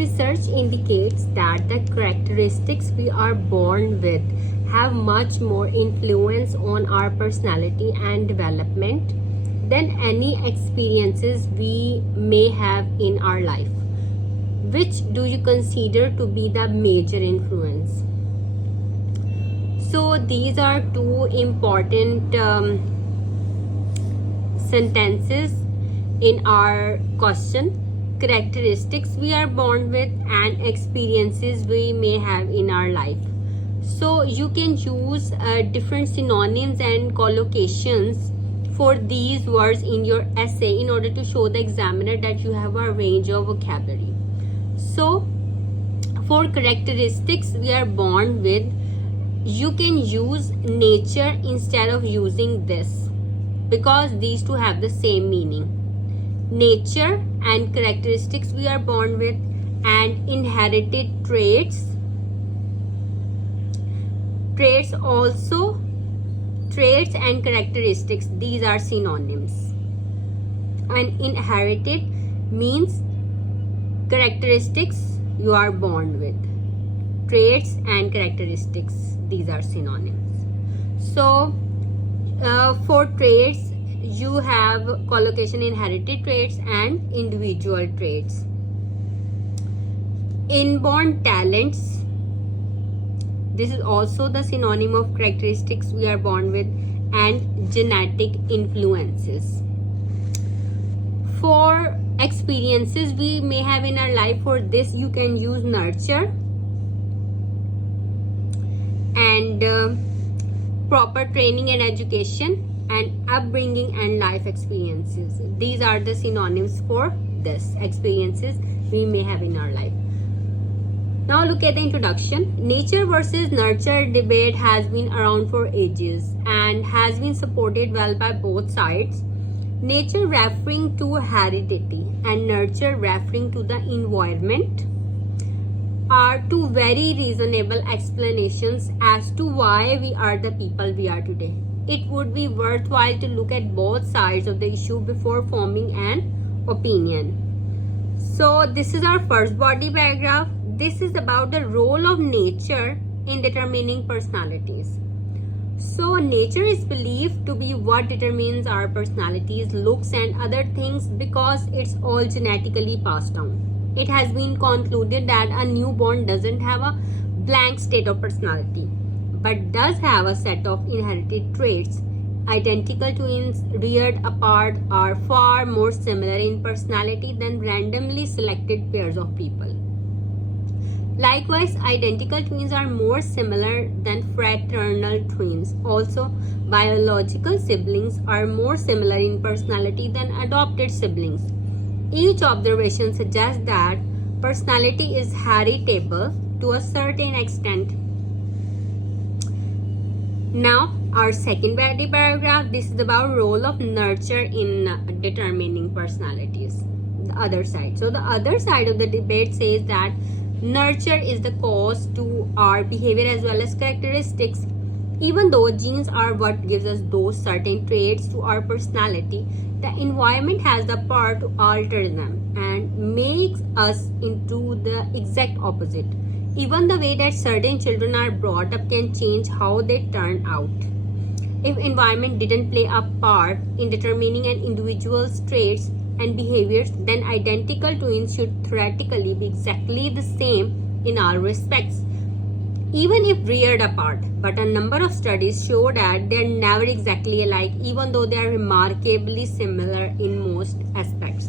Research indicates that the characteristics we are born with have much more influence on our personality and development than any experiences we may have in our life. Which do you consider to be the major influence? So these are two important sentences in our question. Characteristics we are born with and experiences we may have in our life. So you can use different synonyms and collocations for these words in your essay in order to show the examiner that you have a range of vocabulary. So for characteristics we are born with, you can use nature instead of using this, because these two have the same meaning. Nature and characteristics we are born with, and inherited traits. Traits and characteristics, these are synonyms. And inherited means characteristics you are born with. Traits and characteristics, these are synonyms. So for traits you have collocation inherited traits and individual traits. Inborn talents, this is also the synonym of characteristics we are born with, and genetic influences. For experiences we may have in our life, for this you can use nurture and proper training and education, and upbringing and life experiences. These are the synonyms for this, experiences we may have in our life. Now look at the introduction. Nature versus nurture debate has been around for ages and has been supported well by both sides. Nature referring to heredity and nurture referring to the environment are two very reasonable explanations as to why we are the people we are today. It would be worthwhile to look at both sides of the issue before forming an opinion. So this is our first body paragraph. This is about the role of nature in determining personalities. So nature is believed to be what determines our personalities, looks and other things, because it's all genetically passed down. It has been concluded that a newborn doesn't have a blank state of personality, but does have a set of inherited traits. Identical twins reared apart are far more similar in personality than randomly selected pairs of people. Likewise, identical twins are more similar than fraternal twins. Also, biological siblings are more similar in personality than adopted siblings. Each observation suggests that personality is heritable to a certain extent. Now, our second body paragraph, this is about role of nurture in determining personalities. The other side. So, the other side of the debate says that nurture is the cause to our behavior as well as characteristics. Even though genes are what gives us those certain traits to our personality, the environment has the power to alter them and makes us into the exact opposite. Even the way that certain children are brought up can change how they turn out. If environment didn't play a part in determining an individual's traits and behaviors, then identical twins should theoretically be exactly the same in all respects, even if reared apart. But a number of studies show that they are never exactly alike, even though they are remarkably similar in most aspects.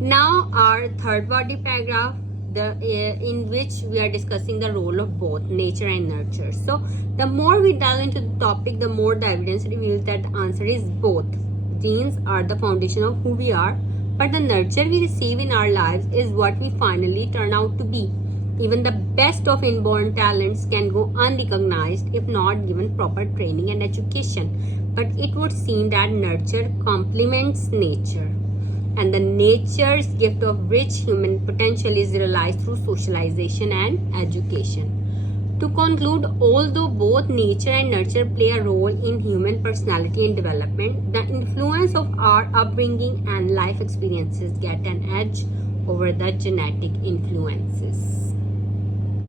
Now our third body paragraph, in which we are discussing the role of both nature and nurture. So the more we delve into the topic, the more the evidence reveals that the answer is both. Genes are the foundation of who we are, but the nurture we receive in our lives is what we finally turn out to be. Even the best of inborn talents can go unrecognized if not given proper training and education. But it would seem that nurture complements nature, and the nature's gift of rich human potential is realized through socialization and education. To conclude, although both nature and nurture play a role in human personality and development, the influence of our upbringing and life experiences get an edge over the genetic influences.